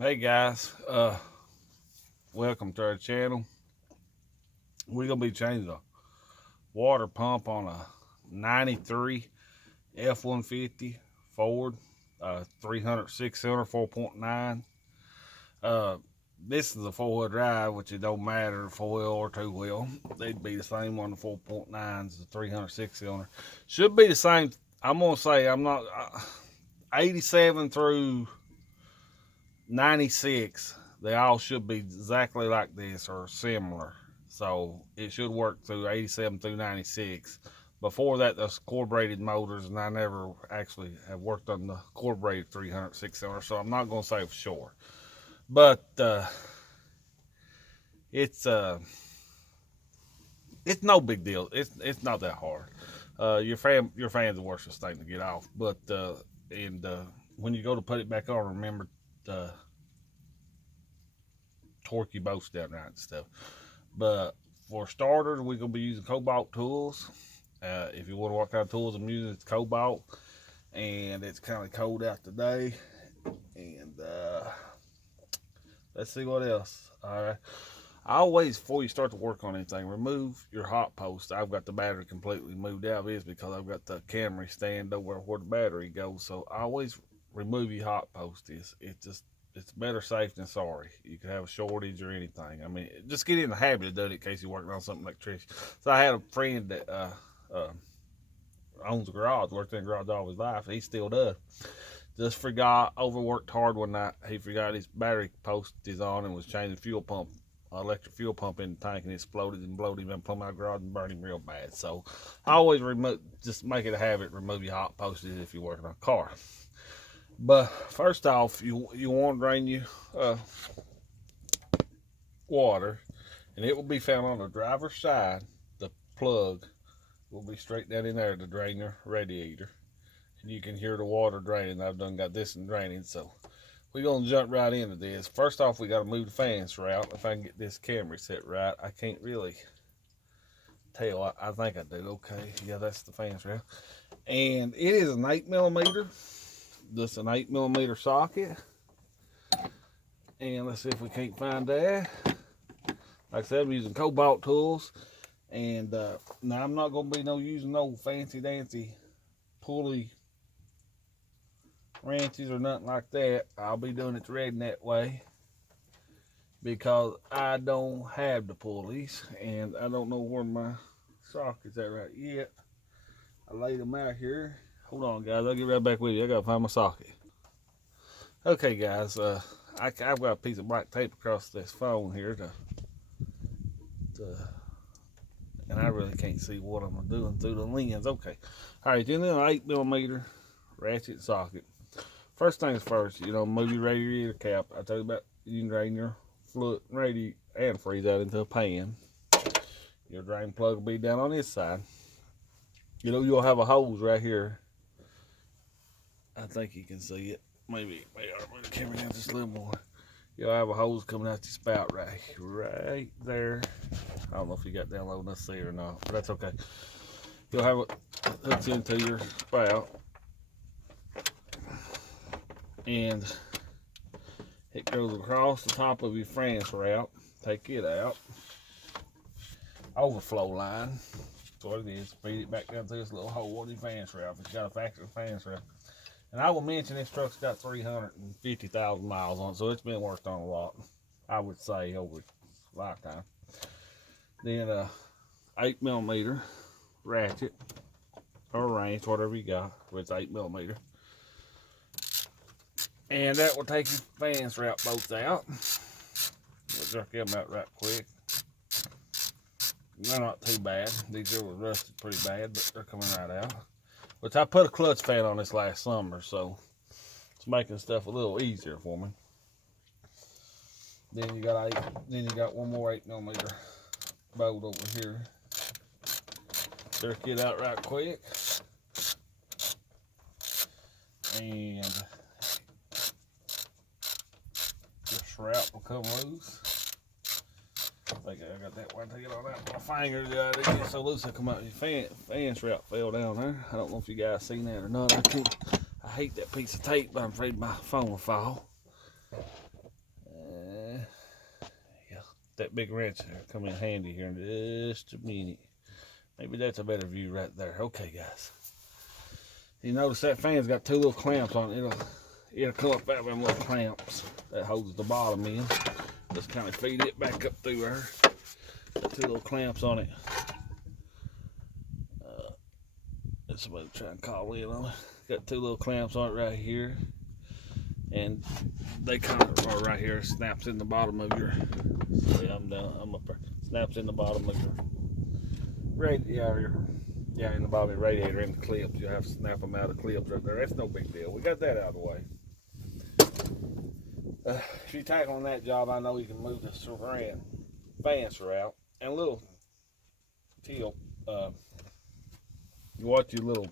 Hey guys, welcome to our channel. We're gonna be changing the water pump on a '93 F150 Ford, 306 cylinder, 4.9. Uh, this is a four-wheel drive, which it don't matter four-wheel or two-wheel. They'd be the same on the 4.9s, the 306 cylinder. Should be the same. I'm gonna say I'm not 87 through 96, they all should be exactly like this or similar. So it should work through 87 through 96. Before that, there's carbureted motors, and I never actually have worked on the carbureted 306 cylinder, so I'm not going to say for sure. But it's uh, it's no big deal. It's not that hard. Your fan's the worst thing to get off. But and when you go to put it back on, remember to torque your bolts down right and stuff. But for starters, we're gonna be using Cobalt tools. If you wonder what kind of tools I'm using, it's Cobalt, and it's kind of cold out today. And let's see what else. All right. I always, before you start to work on anything, remove your hot post. I've got the battery completely moved out of this because I've got the Camry stand over where the battery goes. So I always remove your hot post. It's better safe than sorry. You could have a shortage or anything. I mean, just get in the habit of doing it in case you're working on something electrician. So I had a friend that uh, owns a garage, worked in a garage all his life. He still does. Just forgot, overworked hard one night. He forgot his battery post is on and was changing fuel pump, electric fuel pump in the tank, and it exploded and blowed him and plumb out of the garage and burned him real bad. So I always just make it a habit, remove your hot posts if you're working on a car. But first off, you want to drain your water, and it will be found on the driver's side. The plug will be straight down in there to drain your radiator, and you can hear the water draining. I've done got this in draining, so we're gonna jump right into this. First off, we got to move the fans route. If I can get this camera set right, I can't really tell. I think I do. Okay, yeah, that's the fans route, and it is an 8mm. Just an 8mm socket. And let's see if we can't find that. Like I said, I'm using Cobalt tools. And now I'm not going to be using no fancy dancy pulley wrenches or nothing like that. I'll be doing it the redneck way because I don't have the pulleys and I don't know where my socket's at right yet. I laid them out here. Hold on, guys. I'll get right back with you. I got to find my socket. Okay, guys. I've got a piece of black tape across this phone here and I really can't see what I'm doing through the lens. Okay. All right, then an 8mm ratchet socket. First things first, move your radiator cap. I told you about you can drain your fluid and freeze out into a pan. Your drain plug will be down on this side. You'll have a hose right here. I think you can see it. Maybe I'll move the camera down just a little more. You'll have a hose coming out the spout right there. I don't know if you got down low enough to see it or not, but that's okay. You'll have it hooks into your spout, and it goes across the top of your France route. Take it out. Overflow line. That's what it is. Feed it back down through this little hole on your fans route. If it's got a factory fans route. And I will mention this truck's got 350,000 miles on it, so it's been worked on a lot, I would say, over its lifetime. Then 8mm ratchet or wrench, whatever you got, with 8mm. And that will take your fans route bolts out. We'll jerk them out right quick. They're not too bad. These were rusted pretty bad, but they're coming right out. Which I put a clutch fan on this last summer, so it's making stuff a little easier for me. Then you got one more 8mm bolt over here. Jerk it out right quick, and your route will come loose. I think I got that one taken on out my fingers. It gets so loose I come out. Your fans route fell down there. I don't know if you guys seen that or not. I hate that piece of tape, but I'm afraid my phone will fall. that big wrench come in handy here in just a minute. Maybe that's a better view right there. Okay, guys. You notice that fan's got two little clamps on it. It'll come up out of them little clamps that holds the bottom in. Just kind of feed it back up through there. Got two little clamps on it. That's somebody trying to call in on it. Got two little clamps on it right here. And they kind of are right here. Snaps in the bottom of your. See, I'm down. I'm up there. Snaps in the bottom of your radiator. Yeah, in the bottom of the radiator in the clips. You have to snap them out of clips right there. That's no big deal. We got that out of the way. If you tackle on that job, I know you can move the fan surround and a little tilt. You watch your little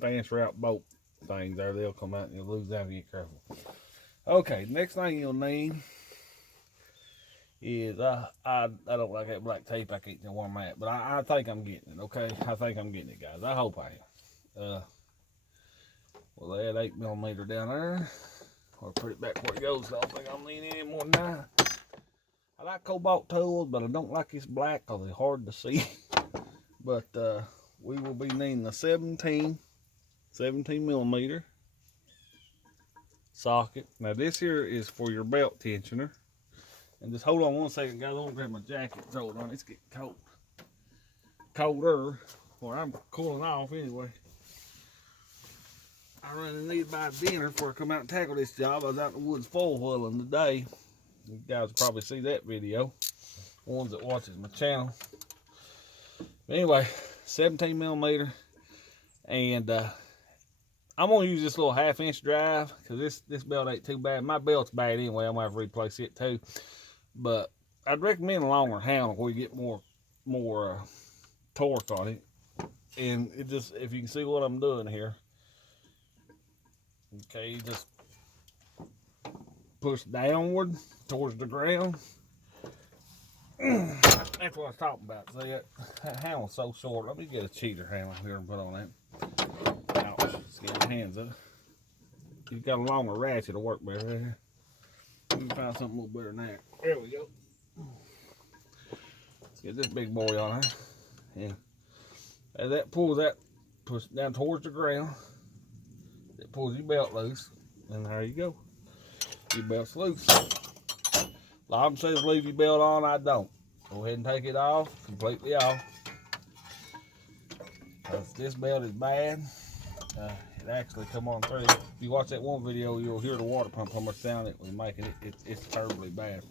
fan surround bolt things there. They'll come out and you'll lose that if you get careful. Okay, next thing you'll need is I don't like that black tape. I can't know where I'm at, but I think I'm getting it. Okay, I think I'm getting it, guys. I hope I am. We'll add 8mm down there, or put it back where it goes. I don't think I'm needing any more than that. I like cobalt tools, but I don't like this black because it's hard to see. But we will be needing a 17mm socket. Now this here is for your belt tensioner. And just hold on one second, guys. I want to grab my jacket, throw it on. It's getting cold. Colder. Or I'm cooling off anyway. I really need to buy dinner before I come out and tackle this job. I was out in the woods foil wheeling today. You guys will probably see that video. Ones that watches my channel. But anyway, 17mm. And I'm gonna use this little 1/2-inch drive because this belt ain't too bad. My belt's bad anyway. I'm gonna have to replace it too. But I'd recommend a longer handle where you get more torque on it. And it just, if you can see what I'm doing here, okay, you just push downward towards the ground. That's what I was talking about. See, that handle's so short. Let me get a cheater handle here and put on that. Ouch, let's get my hands up. You've got a longer ratchet to work better here. Let me find something a little better than that. There we go. Let's get this big boy on there. And as that pulls that, push down towards the ground, it pulls your belt loose. And there you go. Your belt's loose. A lot of them says leave your belt on. I don't. Go ahead and take it off, completely off. Because this belt is bad. It actually come on through. If you watch that one video, you'll hear the water pump how much sound it was making. It's terribly bad.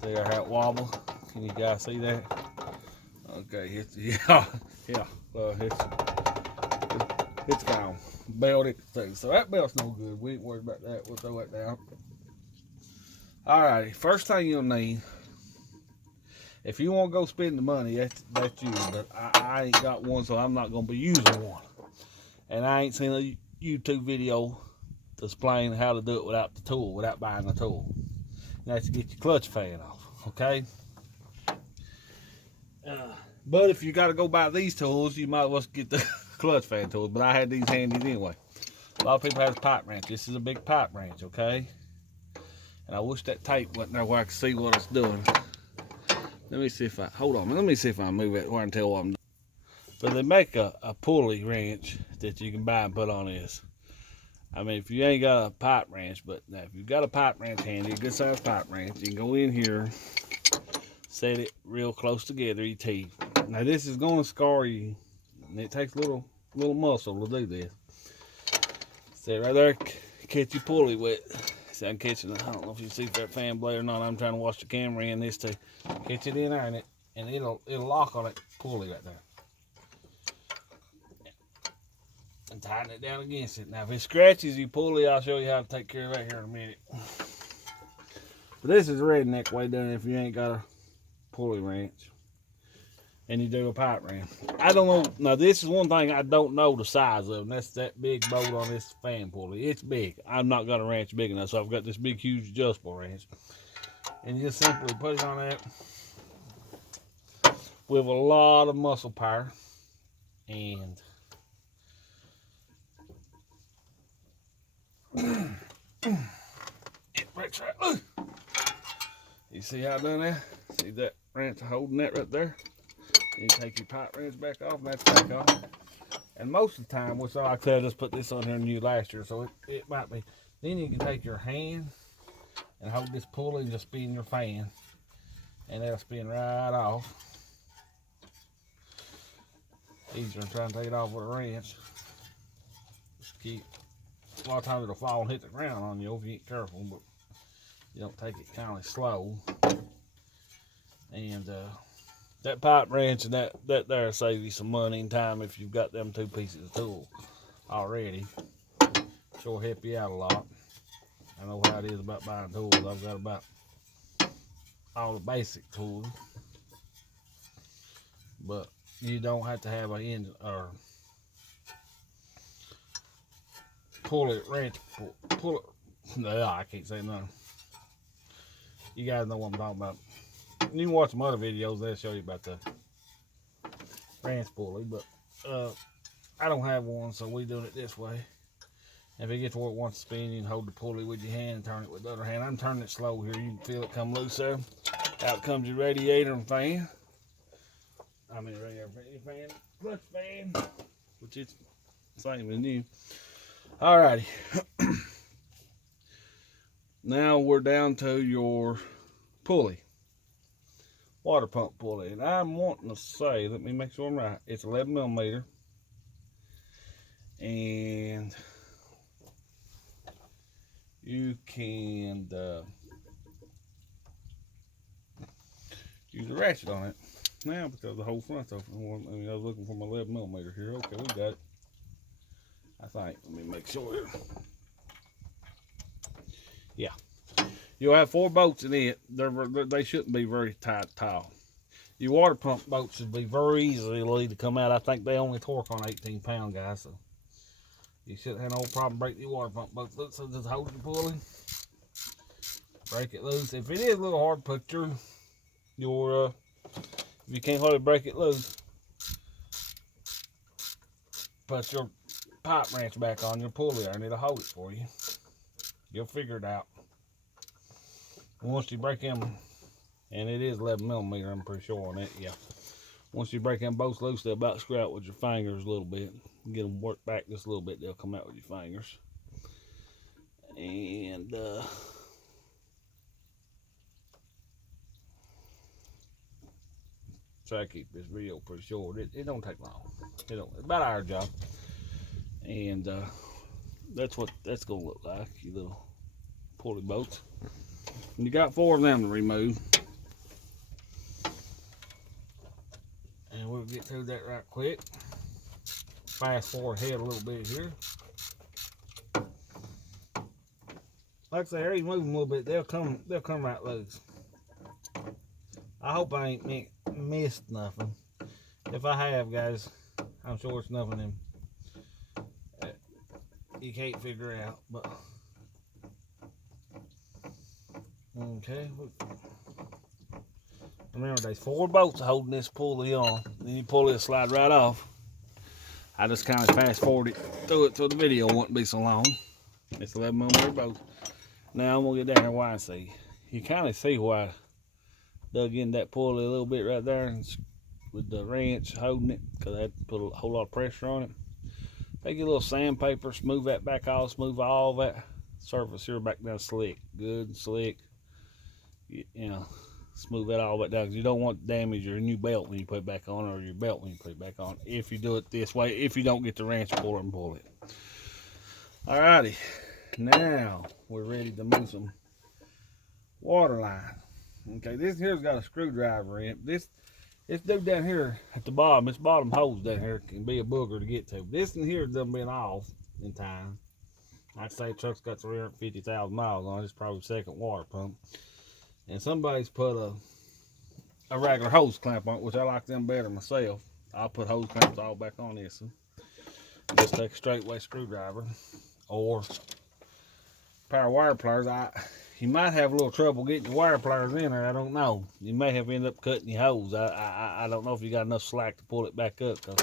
See how it wobbles? Can you guys see that? Okay, yeah. It's gone. Belted too. So that belt's no good. We ain't worried about that. We'll throw it down. Alrighty, first thing you'll need, if you want to go spend the money, that's you. But I ain't got one, so I'm not going to be using one. And I ain't seen a YouTube video displaying how to do it without the tool, without buying the tool. That's to get your clutch fan off, okay? But if you got to go buy these tools, you might as well get the clutch fan tools. But I had these handy anyway. A lot of people have a pipe wrench. This is a big pipe wrench, okay? And I wish that tape wasn't there where I could see what it's doing. Let me see if I, hold on, let me see if I move it where I can tell what I'm doing. But they make a pulley wrench that you can buy and put on this. I mean, if you ain't got a pipe wrench, but now if you've got a pipe wrench handy, a good sized pipe wrench, you can go in here, set it real close together, your teeth. Now this is going to scar you, and it takes a little muscle to do this. Set right there, catch your pulley with. See, I'm catching it. I don't know if you see that fan blade or not. I'm trying to watch the camera in this too. Catch it in there, and it'll lock on that pulley right there. And tighten it down against it. Now, if it scratches your pulley, I'll show you how to take care of that here in a minute. But this is the redneck way done if you ain't got a pulley wrench and you do a pipe wrench. I don't know. Now, this is one thing I don't know the size of, and that's that big bolt on this fan pulley. It's big. I'm not got a wrench big enough, so I've got this big, huge adjustable wrench. And you just simply put it on that with a lot of muscle power, and it breaks right loose. You see how I done that? See that wrench holding that right there? You take your pipe wrench back off and that's back off. And most of the time, which like I said, I just put this on here new last year, so it might be. Then you can take your hand and hold this pulley and just spin your fan. And that'll spin right off. Easier than trying to take it off with a wrench. Just keep. A lot of times it'll fall and hit the ground on you if you ain't careful, but you don't take it kind of slow. And that pipe wrench and that there save you some money and time if you've got them 2 pieces of tool already. Sure help you out a lot. I know how it is about buying tools. I've got about all the basic tools, but you don't have to have an engine or pull it wrench. Pull it. No, I can't say nothing. You guys know what I'm talking about. You can watch some other videos, they'll show you about the wrench pulley, but I don't have one, so we doing it this way. If it gets where it wants to spin, you can hold the pulley with your hand and turn it with the other hand. I'm turning it slow here. You can feel it come loose there. Out comes your radiator and fan. I mean radiator fan, clutch fan, which is the same as new. Alrighty. Now we're down to your pulley. Water pump pulley. And I'm wanting to say, let me make sure I'm right. It's 11 millimeter. And you can use a ratchet on it now because the whole front's open. I mean, I was looking for my 11 millimeter here. Okay, we got it. I think. Let me make sure here. Yeah. You'll have 4 bolts in it. They shouldn't be very tall. Your water pump bolts should be very easily to come out. I think they only torque on 18 pound, guys. So you shouldn't have no problem breaking your water pump bolts loose. So just hold your pulley, break it loose. If it is a little hard, put your if you can't hardly break it loose, put your pipe wrench back on your pulley there and it'll hold it for you. You'll figure it out. Once you break them, and it is 11 millimeter, I'm pretty sure on it, yeah. Once you break them bolts loose, they'll about screw out with your fingers a little bit. Get them worked back just a little bit, they'll come out with your fingers. And try to keep this video pretty short. It don't take long. It's about our job. And that's what that's gonna look like, you little pulley bolts. And you got 4 of them to remove. And we'll get through that right quick. Fast forward ahead a little bit here. Like I say, here you move them a little bit, they'll come right loose. I hope I ain't missed nothing. If I have, guys, I'm sure it's nothing in you can't figure out, but okay. Remember, there's 4 bolts holding this pulley on. Then you pull it, slide right off. I just kind of fast forwarded through it so the video wouldn't be so long. It's 11 millimeter bolts. Now I'm gonna get down here why and see. You kind of see why I dug in that pulley a little bit right there, and with the wrench holding it, because I had to put a whole lot of pressure on it. Take a little sandpaper, smooth that back off, smooth all that surface here back down slick, good and slick. You know, smooth that all back down because you don't want to damage your new belt when you put it back on, or your belt when you put it back on. If you do it this way, if you don't get the wrench puller and pull it. Alrighty, now we're ready to move some water line. Okay, this here's got a screwdriver in it. This dude down here at the bottom, this bottom hose down here can be a booger to get to. This in here done been off in time. I'd say the truck's got 350,000 miles on it. It's probably the second water pump. And somebody's put a regular hose clamp on it, which I like them better myself. I'll put hose clamps all back on this one. Just take a straightway screwdriver or pair of wire pliers. You might have a little trouble getting your wire pliers in there. I don't know. You may have ended up cutting your hose. I don't know if you got enough slack to pull it back up. Cause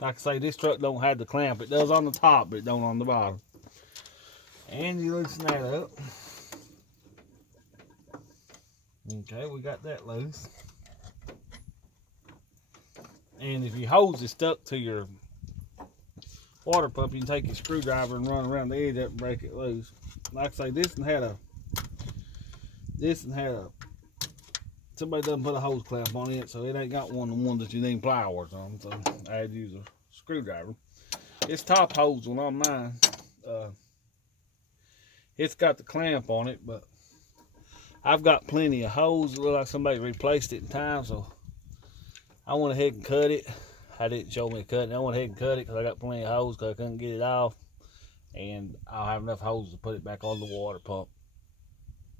like I say, this truck don't have the clamp. It does on the top, but it don't on the bottom. And you loosen that up. Okay, we got that loose. And if your hose is stuck to your water pump, you can take your screwdriver and run around the edge up and break it loose. Like I say, this one had a somebody doesn't put a hose clamp on it, so it ain't got one of the ones that you need pliers on, so I had to use a screwdriver. This top hose one on mine, it's got the clamp on it, but I've got plenty of hose. It looked like somebody replaced it in time, so I went ahead and cut it. I didn't show me cutting. I went ahead and cut it because I got plenty of hose because I couldn't get it off, and I'll have enough hose to put it back on the water pump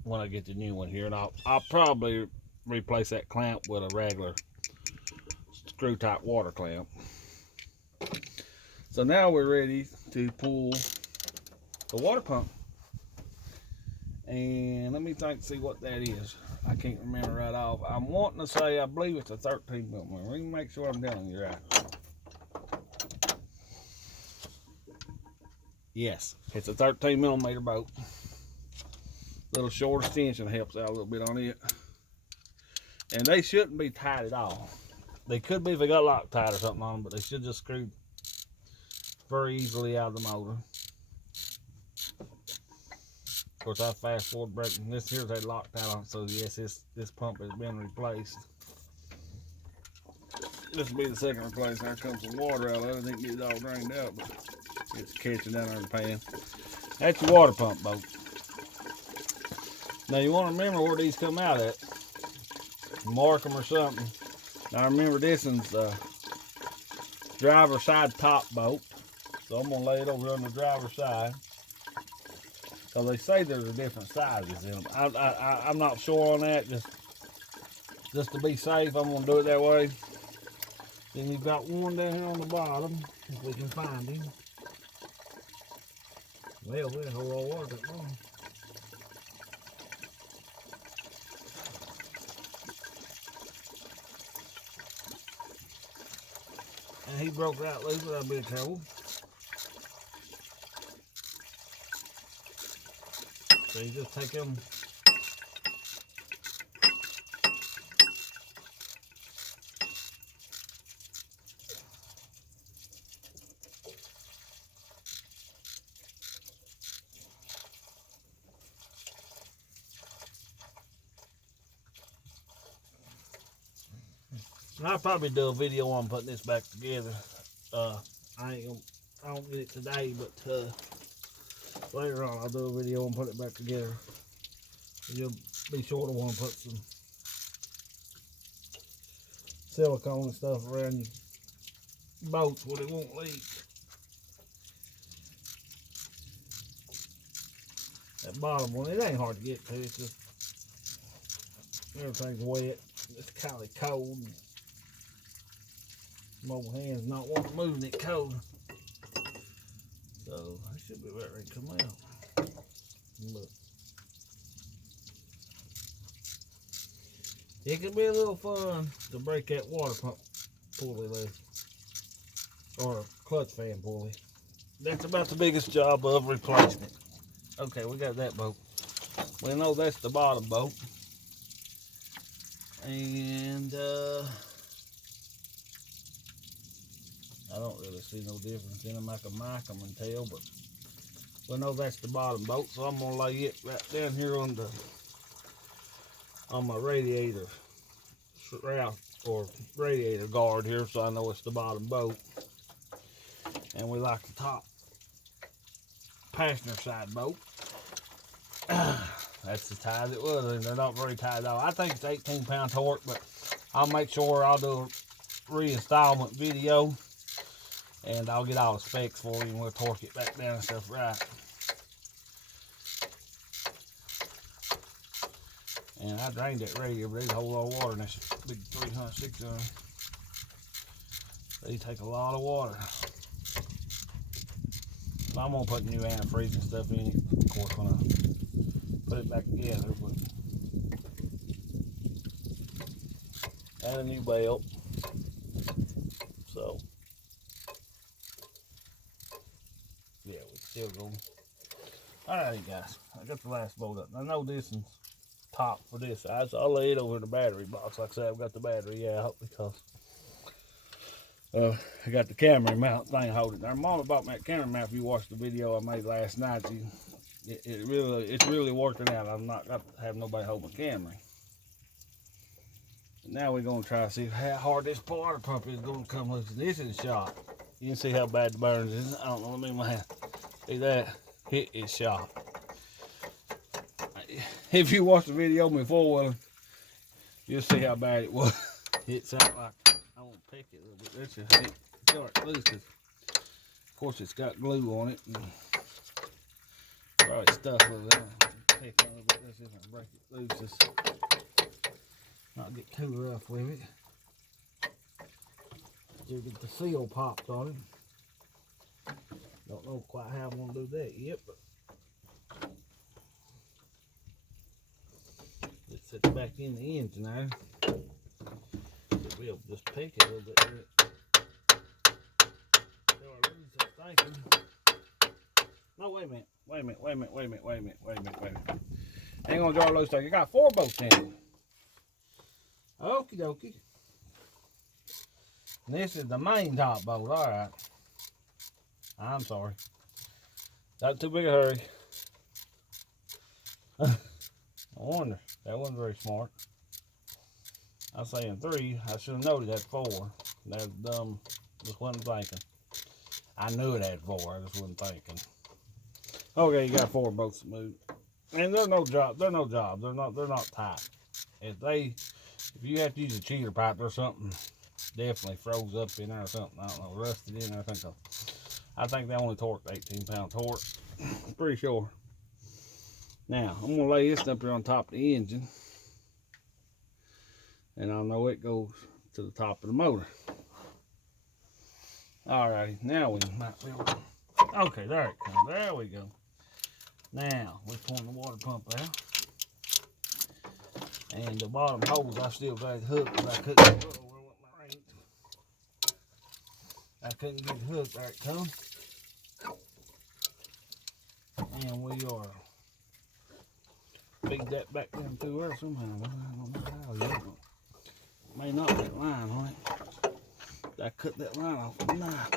when I get the new one here. And I'll probably replace that clamp with a regular screw type water clamp. So now we're ready to pull the water pump. And let me see what that is. I can't remember right off. I'm wanting to say, I believe it's a 13 millimeter. Let me make sure I'm telling you right. Yes, it's a 13 millimeter boat. Little short extension helps out a little bit on it. And they shouldn't be tight at all. They could be if they got Loctite or something on them, but they should just screw very easily out of the motor. Of course, I fast forward braking. This here's a Loctite on it, so yes, this pump has been replaced. This will be the second replacement. There comes some water out of it. I didn't get it all drained out, but it's catching down there in the pan. That's your water pump boat. Now you want to remember where these come out at. Mark them or something. Now remember this one's driver's side top boat. So I'm going to lay it over on the driver's side. Because they say there's different sizes in them. I'm not sure on that. Just to be safe, I'm going to do it that way. Then you've got one down here on the bottom, if we can find him. Well, we'll hold all water that long. And he broke that loose without a bit of trouble. So you just take them. I'll probably do a video on putting this back together. I don't get it today, but later on I'll do a video and put it back together. You'll be sure to want to put some silicone and stuff around your boats where it won't leak. That bottom one, it ain't hard to get to. It's just everything's wet. It's kind of cold. My hand's not wanting to move in it cold. So it should be about ready to come out. Look. It can be a little fun to break that water pump pulley loose. Or clutch fan pulley. That's about the biggest job of replacing it. Okay, we got that boat. We know that's the bottom boat. And I don't really see no difference in them. I can mark them and tell, but we know that's the bottom bolt, so I'm gonna lay it right down here on my radiator shroud or radiator guard here, so I know it's the bottom bolt. And we like the top passenger side bolt. That's the tie it was, and they're not very tight at all. I think it's 18-pound torque, but I'll make sure I'll do a reinstallment video, and I'll get all the specs for you, and we'll torque it back down and stuff right. And I drained that radiator, but there's a whole lot of water in this big 300, 600. They take a lot of water. So I'm gonna put new antifreeze and stuff in it, of course, when I put it back together. But and a new belt. So yeah, we still going. Alrighty guys, I got the last bolt up. I know this one's pop for this side, so I'll lay it over in the battery box. Like I said, I've got the battery out because I got the camera mount thing holding there. Mama bought me that camera mount. If you watched the video I made last night, it's really working out. I'm not got to have nobody hold my camera. Now we're gonna try to see how hard this water pump is gonna come loose. This is shot. You can see how bad the burns is. I don't know. Let me my hand. See that? It is shot. If you watch the video before, you'll see how bad it was. It sounds like I want to pick it a little bit. That's just it. Start loose because, of course, it's got glue on it. And probably stuff with it. Pick it a little bit. Let's just break it loose. Just not get too rough with it. You get the seal popped on it. Don't know quite how I'm gonna do that yet, but let's set it back in the engine now. We'll just pick it a little bit here. No, wait a minute. Wait a minute. Ain't gonna draw loose like you got 4 bolts in it. Okie dokie. And this is the main top bolt, alright. I'm sorry. Not too big a hurry. I wonder. That wasn't very smart. I was saying 3. I should have noted that 4. That was dumb. Just wasn't thinking. I knew it had 4. I just wasn't thinking. Okay, you got 4 bolts to move. And they're no job. They're no job. They're not tight. If you have to use a cheater pipe or something, definitely froze up in there or something. I don't know, rusted in there. I think they only torqued 18-pound torque. Pretty sure. Now, I'm going to lay this up here on top of the engine. And I know it goes to the top of the motor. Alrighty, now we might be able to... Okay, there it comes. There we go. Now, we're pulling the water pump out. And the bottom holes, I still got it hooked, but I couldn't... I couldn't get it hooked. There it comes. And we are feed that back down through her somehow. I don't know how yet. May not that line on it. I cut that line off with a knife.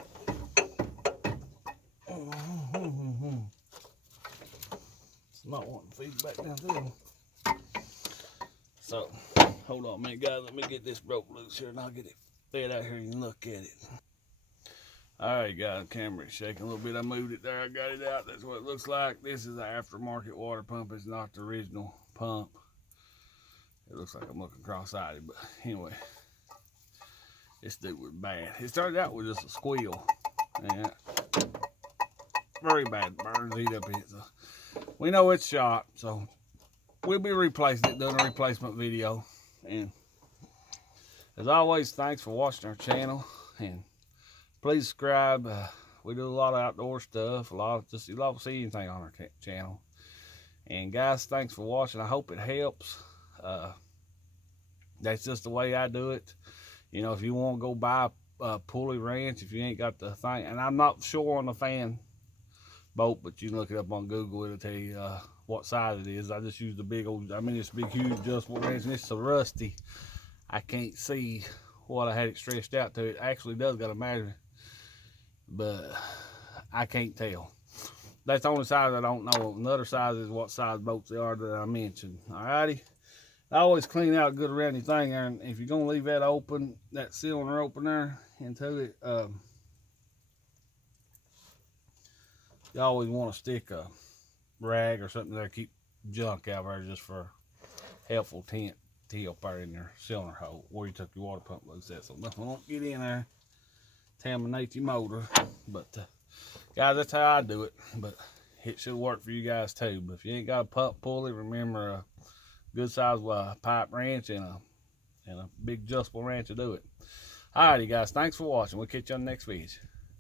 It's not wanting to feed it back down through. So, hold on a minute, guys. Let me get this rope loose here and I'll get it fed out here and you can look at it. Alright guys, the camera is shaking a little bit. I moved it there, I got it out. That's what it looks like. This is an aftermarket water pump. It's not the original pump. It looks like I'm looking cross-eyed, but anyway. This dude was bad. It started out with just a squeal. Yeah. Very bad. Burns eat up it. So we know it's shot, so we'll be replacing it, doing a replacement video. And as always, thanks for watching our channel. And please subscribe. We do a lot of outdoor stuff. You love to see anything on our channel. And guys, thanks for watching. I hope it helps. That's just the way I do it. You know, if you want to go buy a pulley wrench, if you ain't got the thing, and I'm not sure on the fan bolt, but you can look it up on Google. It'll tell you what size it is. I just use the big old, this big huge adjustable wrench, and it's so rusty I can't see what I had it stretched out to. It actually does got a measure, but I can't tell. That's the only size I don't know. Another size is what size bolts they are that I mentioned. Alrighty. I always clean out good around your thing there, and if you're gonna leave that open, that cylinder open there into it, you always want to stick a rag or something there to keep junk out there, just for helpful tent up there in your cylinder hole where you took your water pump loose at, so nothing won't get in there, contaminate your motor. But guys, that's how I do it, but it should work for you guys too. But if you ain't got a pump pulley, remember a good size pipe wrench and a big adjustable wrench to do it. Alrighty guys, thanks for watching. We'll catch you on the next video.